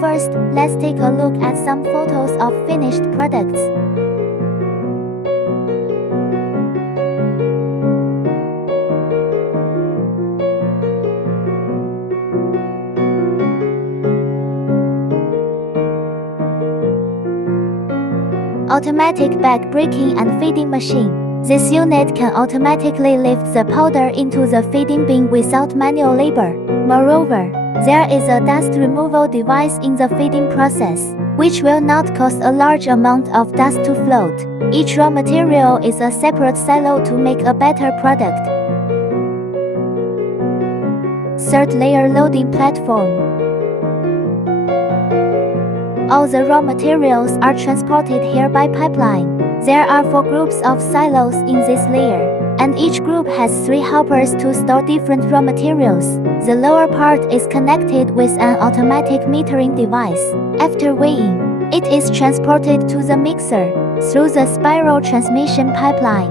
First, let's take a look at some photos of finished products. Automatic bag breaking and feeding machine. This unit can automatically lift the powder into the feeding bin without manual labor. Moreover, there is a dust removal device in the feeding process, which will not cause a large amount of dust to float. Each raw material is a separate silo to make a better product. Third layer loading platform. All the raw materials are transported here by pipeline. There are 4 groups of silos in this layer, and each group has 3 hoppers to store different raw materials. The lower part is connected with an automatic metering device. After weighing, it is transported to the mixer through the spiral transmission pipeline.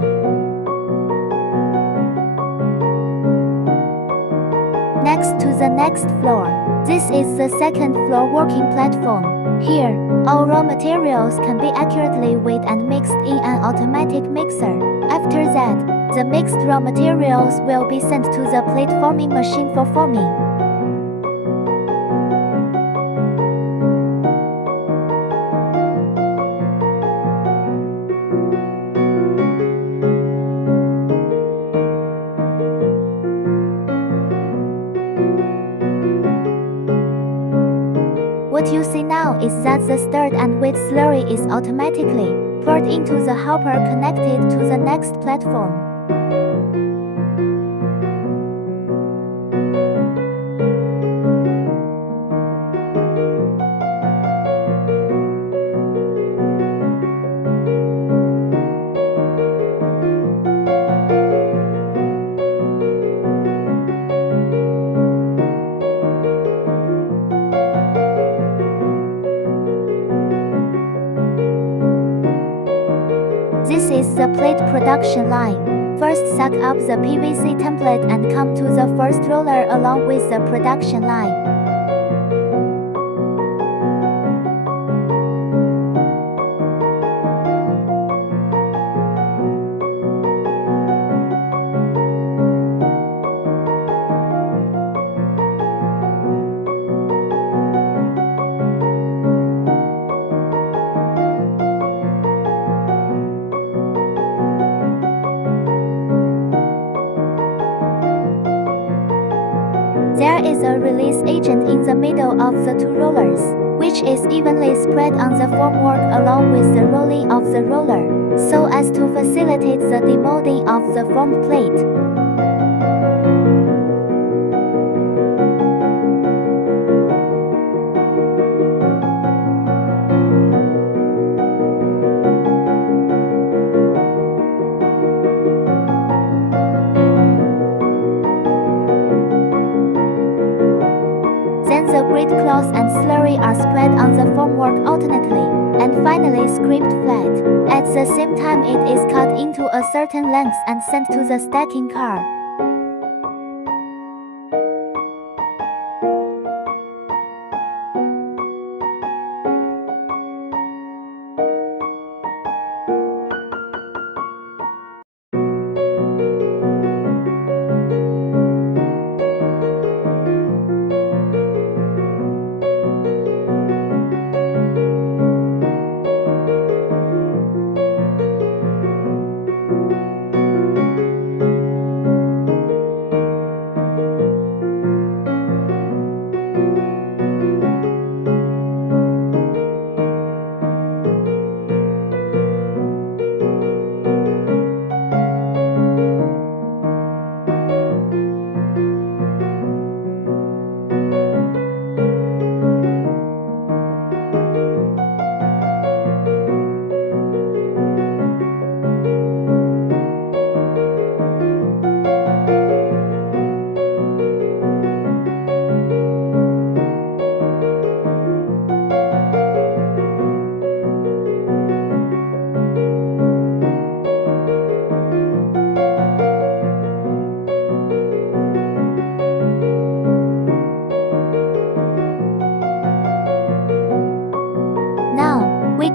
Next to the next floor. This is the second floor working platform. Here, all raw materials can be accurately weighed and mixed in an automatic mixer. After that, the mixed raw materials will be sent to the plate forming machine for forming. What you see now is that the stirred and wet slurry is automatically poured into the hopper connected to the next platform. This is the plate production line. First suck up the PVC template and come to the first roller along with the production line. There is a release agent in the middle of the 2 rollers, which is evenly spread on the formwork along with the rolling of the roller, so as to facilitate the demoulding of the formed plate. Then the grid cloth and slurry are spread on the formwork alternately, and finally scraped flat. At the same time it is cut into a certain length and sent to the stacking car.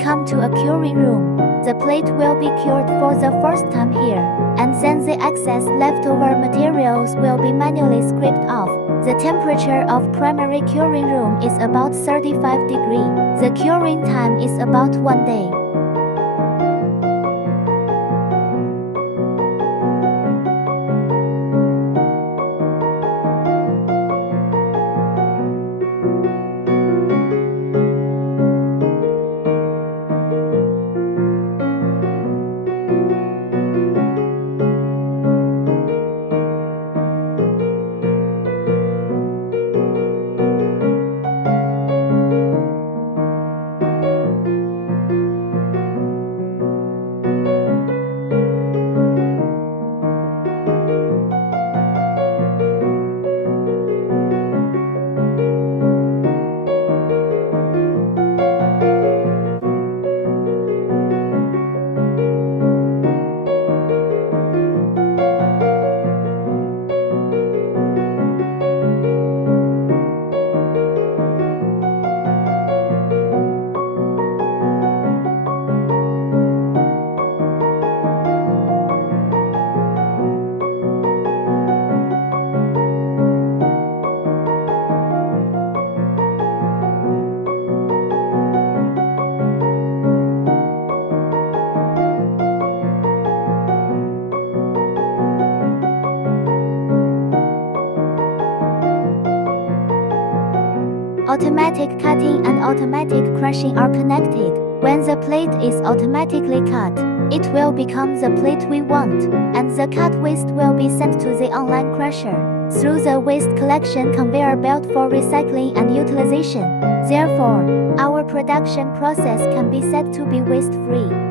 come to a curing room. The plate will be cured for the first time here, and then the excess leftover materials will be manually scraped off. The temperature of primary curing room is about 35 degrees. The curing time is about 1 day. Automatic cutting and automatic crushing are connected. When the plate is automatically cut, it will become the plate we want, and the cut waste will be sent to the online crusher through the waste collection conveyor belt for recycling and utilization. Therefore, our production process can be said to be waste-free.